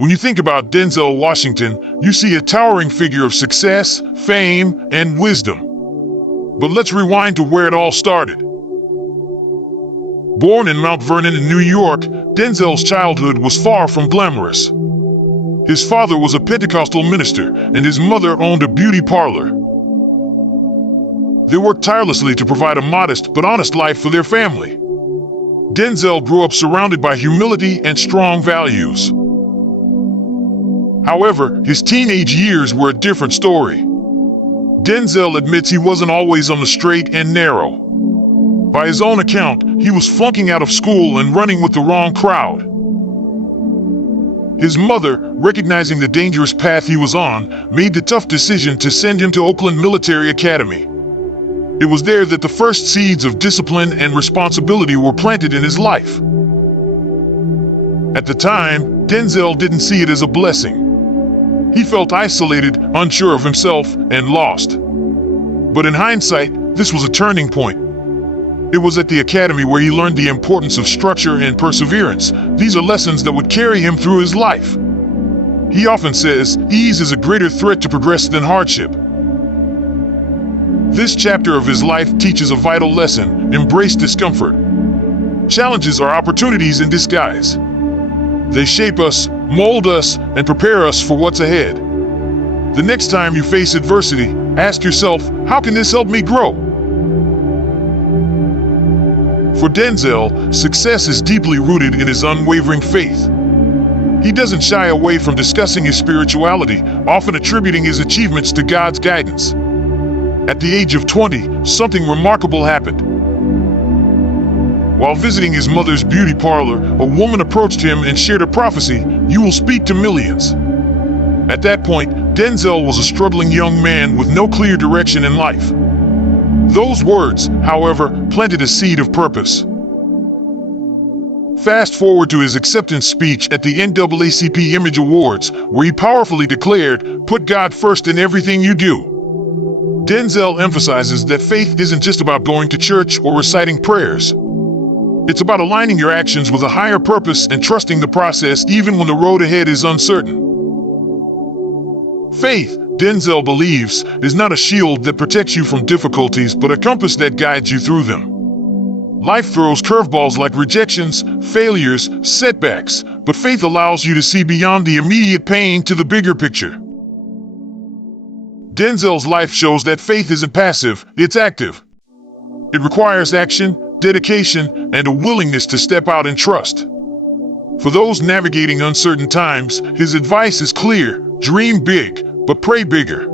When you think about Denzel Washington, you see a towering figure of success, fame, and wisdom. But let's rewind to where it all started. Born in Mount Vernon in New York, Denzel's childhood was far from glamorous. His father was a Pentecostal minister, and his mother owned a beauty parlor. They worked tirelessly to provide a modest but honest life for their family. Denzel grew up surrounded by humility and strong values. However, his teenage years were a different story. Denzel admits he wasn't always on the straight and narrow. By his own account, he was flunking out of school and running with the wrong crowd. His mother, recognizing the dangerous path he was on, made the tough decision to send him to Oakland Military Academy. It was there that the first seeds of discipline and responsibility were planted in his life. At the time, Denzel didn't see it as a blessing. He felt isolated, unsure of himself, and lost. But in hindsight, this was a turning point. It was at the academy where he learned the importance of structure and perseverance. These are lessons that would carry him through his life. He often says, ease is a greater threat to progress than hardship. This chapter of his life teaches a vital lesson: embrace discomfort. Challenges are opportunities in disguise. They shape us, mold us, and prepare us for what's ahead. The next time you face adversity, ask yourself, how can this help me grow? For Denzel, success is deeply rooted in his unwavering faith. He doesn't shy away from discussing his spirituality, often attributing his achievements to God's guidance. At the age of 20, something remarkable happened. While visiting his mother's beauty parlor, a woman approached him and shared a prophecy: "You will speak to millions." At that point, Denzel was a struggling young man with no clear direction in life. Those words, however, planted a seed of purpose. Fast forward to his acceptance speech at the NAACP Image Awards, where he powerfully declared, "Put God first in everything you do." Denzel emphasizes that faith isn't just about going to church or reciting prayers. It's about aligning your actions with a higher purpose and trusting the process even when the road ahead is uncertain. Faith, Denzel believes, is not a shield that protects you from difficulties, but a compass that guides you through them. Life throws curveballs like rejections, failures, setbacks, but faith allows you to see beyond the immediate pain to the bigger picture. Denzel's life shows that faith isn't passive, it's active. It requires action, dedication, and a willingness to step out and trust. For those navigating uncertain times, his advice is clear: dream big, but pray bigger.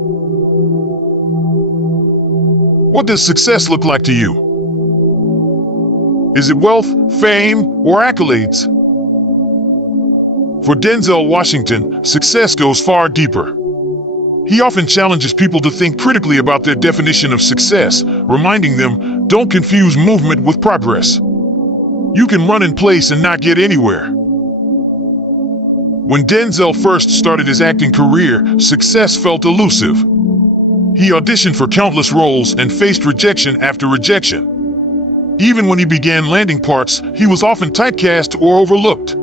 What does success look like to you? Is it wealth, fame, or accolades? For Denzel Washington, success goes far deeper. He often challenges people to think critically about their definition of success, reminding them, don't confuse movement with progress. You can run in place and not get anywhere. When Denzel first started his acting career, success felt elusive. He auditioned for countless roles and faced rejection after rejection. Even when he began landing parts, he was often typecast or overlooked.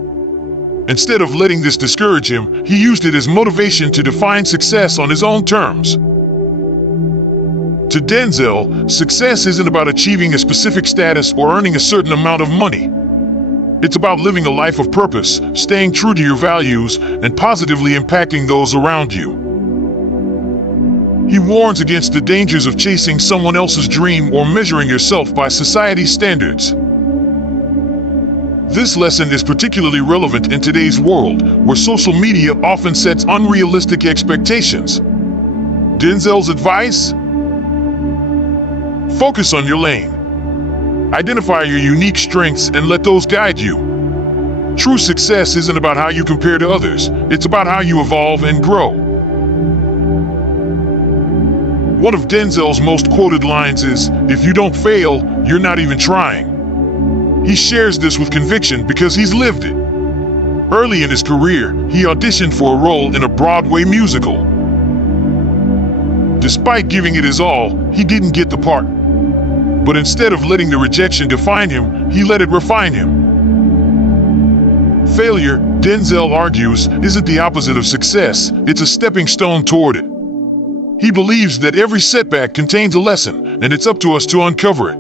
Instead of letting this discourage him, he used it as motivation to define success on his own terms. To Denzel, success isn't about achieving a specific status or earning a certain amount of money. It's about living a life of purpose, staying true to your values, and positively impacting those around you. He warns against the dangers of chasing someone else's dream or measuring yourself by society's standards. This lesson is particularly relevant in today's world, where social media often sets unrealistic expectations. Denzel's advice? Focus on your lane. Identify your unique strengths and let those guide you. True success isn't about how you compare to others, it's about how you evolve and grow. One of Denzel's most quoted lines is, "If you don't fail, you're not even trying." He shares this with conviction because he's lived it. Early in his career, he auditioned for a role in a Broadway musical. Despite giving it his all, he didn't get the part. But instead of letting the rejection define him, he let it refine him. Failure, Denzel argues, isn't the opposite of success, it's a stepping stone toward it. He believes that every setback contains a lesson, and it's up to us to uncover it.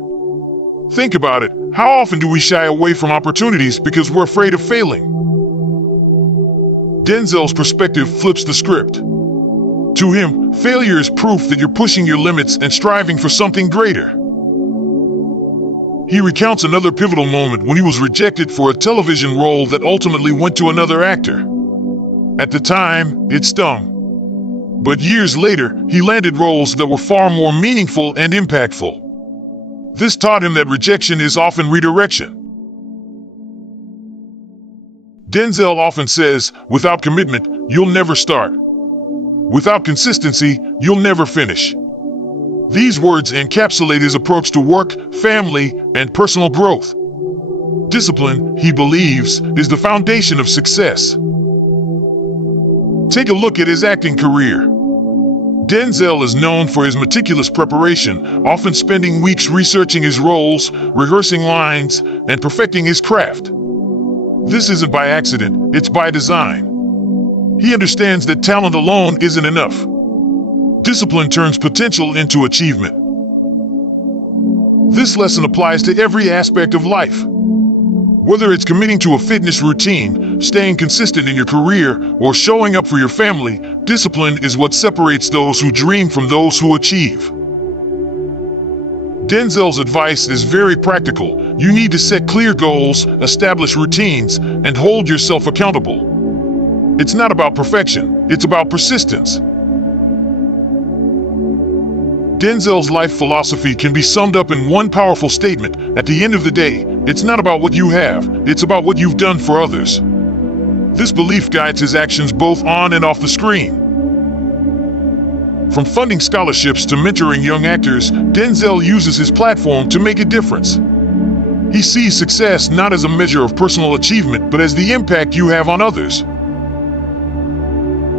Think about it. How often do we shy away from opportunities because we're afraid of failing? Denzel's perspective flips the script. To him, failure is proof that you're pushing your limits and striving for something greater. He recounts another pivotal moment when he was rejected for a television role that ultimately went to another actor. At the time, it stung. But years later, he landed roles that were far more meaningful and impactful. This taught him that rejection is often redirection. Denzel often says, without commitment, you'll never start. Without consistency, you'll never finish. These words encapsulate his approach to work, family, and personal growth. Discipline, he believes, is the foundation of success. Take a look at his acting career. Denzel is known for his meticulous preparation, often spending weeks researching his roles, rehearsing lines, and perfecting his craft. This isn't by accident, it's by design. He understands that talent alone isn't enough. Discipline turns potential into achievement. This lesson applies to every aspect of life. Whether it's committing to a fitness routine, staying consistent in your career, or showing up for your family, discipline is what separates those who dream from those who achieve. Denzel's advice is very practical. You need to set clear goals, establish routines, and hold yourself accountable. It's not about perfection, it's about persistence. Denzel's life philosophy can be summed up in one powerful statement. At the end of the day, it's not about what you have, it's about what you've done for others. This belief guides his actions both on and off the screen. From funding scholarships to mentoring young actors, Denzel uses his platform to make a difference. He sees success not as a measure of personal achievement, but as the impact you have on others.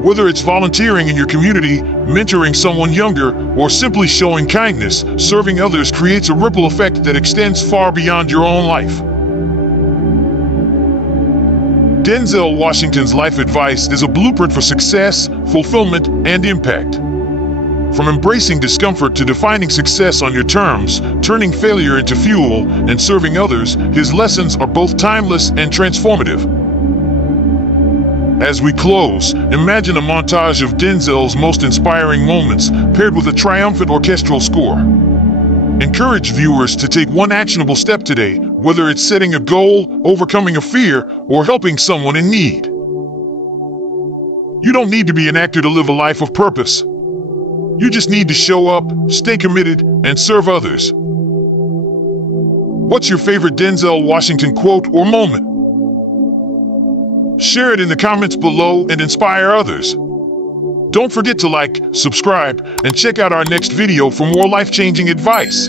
Whether it's volunteering in your community, mentoring someone younger, or simply showing kindness, serving others creates a ripple effect that extends far beyond your own life. Denzel Washington's life advice is a blueprint for success, fulfillment, and impact. From embracing discomfort to defining success on your terms, turning failure into fuel, and serving others, his lessons are both timeless and transformative. As we close, imagine a montage of Denzel's most inspiring moments, paired with a triumphant orchestral score. Encourage viewers to take one actionable step today, whether it's setting a goal, overcoming a fear, or helping someone in need. You don't need to be an actor to live a life of purpose. You just need to show up, stay committed, and serve others. What's your favorite Denzel Washington quote or moment? Share it in the comments below and inspire others. Don't forget to like, subscribe, and check out our next video for more life-changing advice.